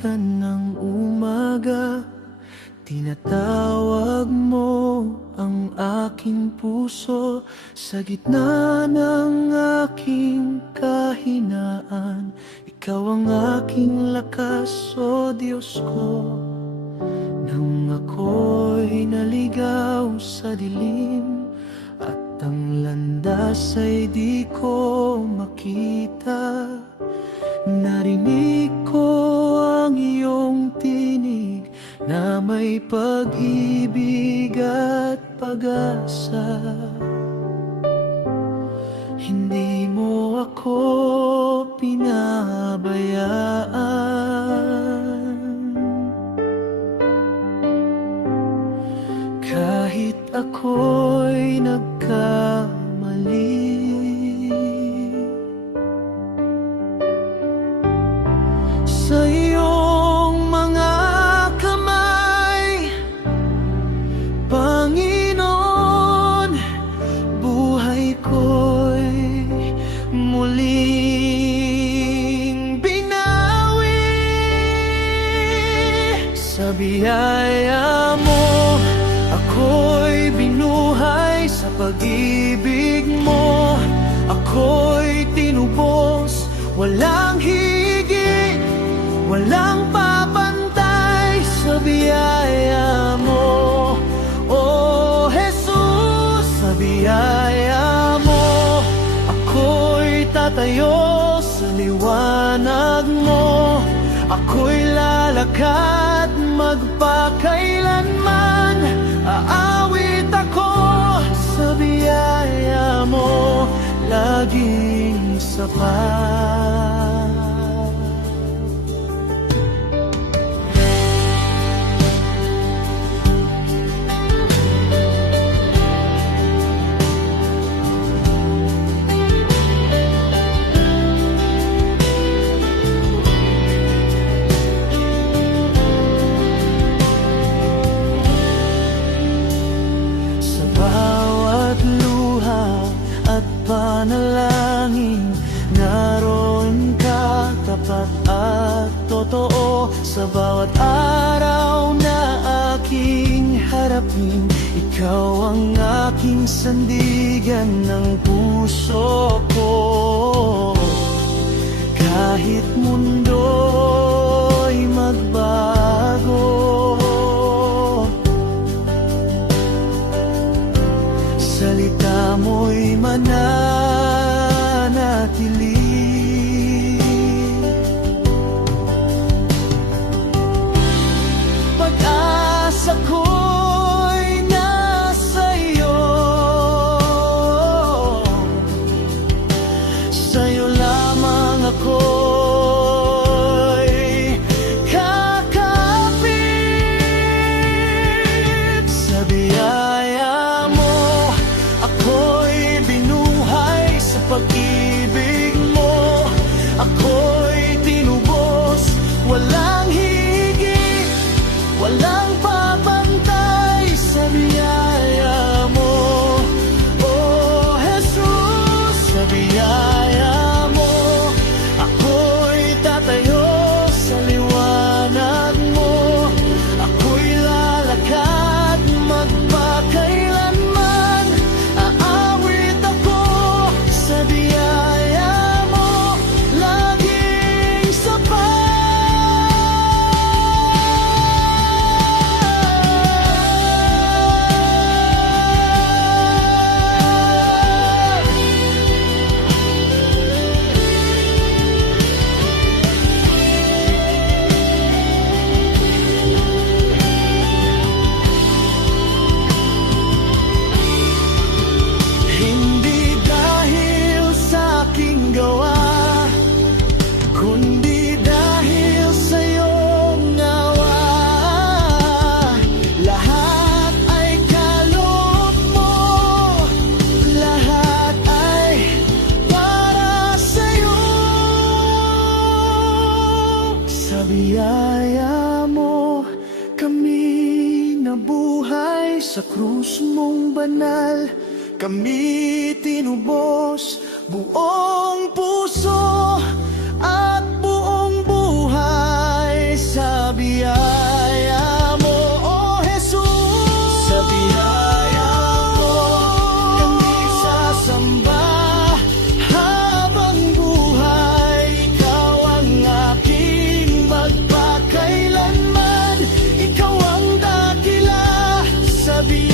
sikat ng umaga, tinatawag mo ang aking puso. Sa gitna ng aking kahinaan, ikaw ang aking lakas, o Diyos ko. Nang ako'y naligaw sa dilim, at ang landas ay di ko makita, narinig ko ang iyong tinig na may pag-ibig at pag-asa. Hindi mo ako pinabayaan, kahit ako'y nagkamali. Sa iyong mga kamay, Panginoon, buhay ko'y muling binawi. Sa biyaya mo, ako'y binuhay. Sa pag-ibig mo, ako'y tinubos. Walang higit, walang papantay sa biyaya mo, oh Jesus. Sa biyaya mo, ako'y tatayo. Sa liwanag mo, ako'y lalakad. Magpakailanman aawit ako. Sa biyaya mo, laging sapat. Panalangin, naroon ka, tapat at totoo. Sa bawat araw na aking harapin, ikaw ang aking sandigan ng puso ko. Kahit mundo'y magbago, salita mo'y mananatili. Pag-asa ko'y nasa iyo, sa'yo lamang ako'y kakapit. Sa biyaya mo, ako'y binuhay. Sa pag-ibig mo, ako'y tinubos. Walang higit, walang papantay sa biyaya mo, oh Jesus. Sa biyaya mo, ako'y tatayo. Sa liwanag mo, ako'y lalakad. Magpakailanman aawit ako. Sa biyaya mo, laging sapat. Hindi dahil sa aking gawa, kundi dahil sa iyong nawa. Lahat ay kaloob mo, lahat ay para sa iyo. Sa biyaya mo, kami nabuhay. Sa krus mong banal, kami tinubos. Buong puso at buong buhay sa gabi